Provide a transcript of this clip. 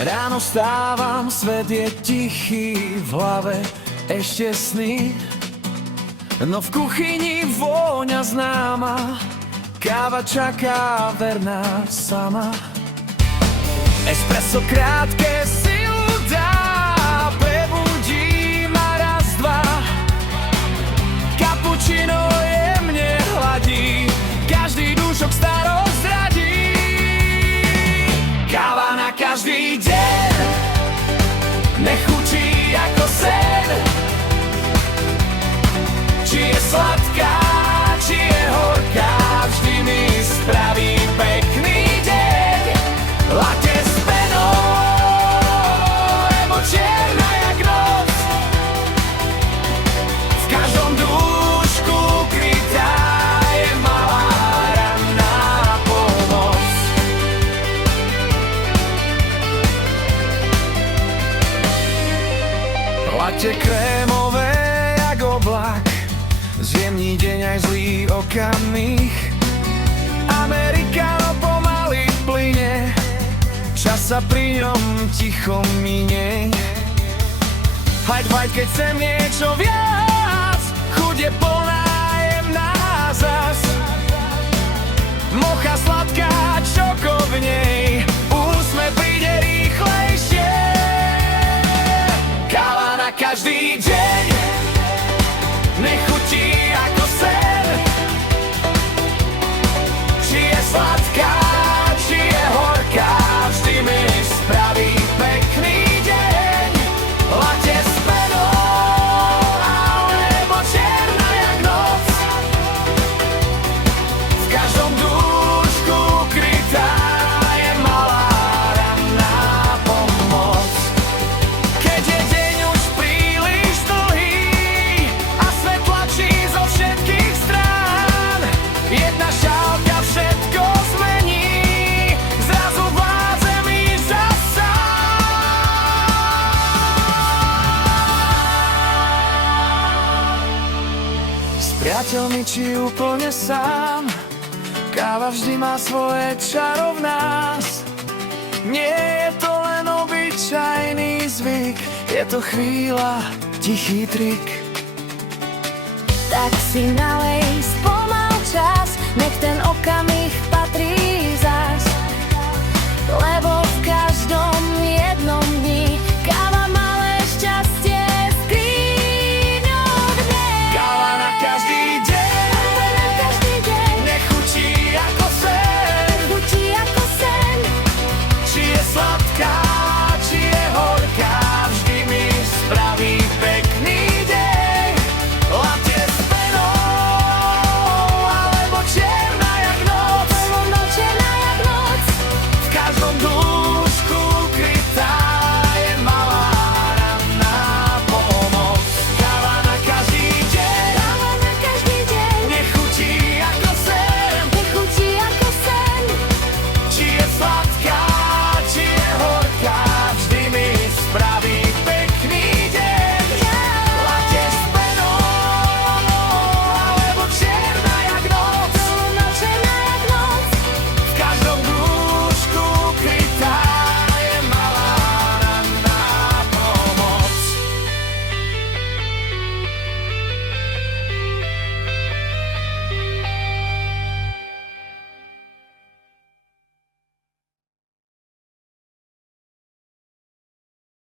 Ráno stávam, svet je tichý, v hlave ešte sny. No v kuchyni vôňa známa, káva čaká verná sama. Espresso krátke silu dá, prebudí ma raz, dva. Cappuccino jemne hladí, každý dúšok starosť zradí. Káva na každý deň, nechutí ako sen. Či je sladká, či je horká, vždy mi spraví pekný deň. Latte s penou, nebo čierna jak noc, v každom dúšku krytá je malá ranná pomoc. Latte krémové jak oblak, zjemní deň aj zlý okamih. Americano pomaly plyne, čas sa pri ňom ticho minie. Hide white, keď chcem niečo viac, chuť je plná, jemná zas. Mocha sladká, čoko v nej, úsmev príde rýchlejšie. Káva na každý deň, nechutí ako sen. Či je sladká, či je horká, vždy mi spraví pekný deň. Latte s penou, alebo čierna jak noc, v každom dúšku krytá je malá ranná pomoc. Keď je deň už príliš dlhý a svet tlačí zo všetkých strán, jedna šálka všetko zmení, zrazu vládzem ísť za sám. S priateľmi či úplne sám, káva vždy má svoje čaro v nás. Nie je to len obyčajný zvyk, je to chvíľa, tichý trik. Tak si nalej, spomal čas, nech ten okamih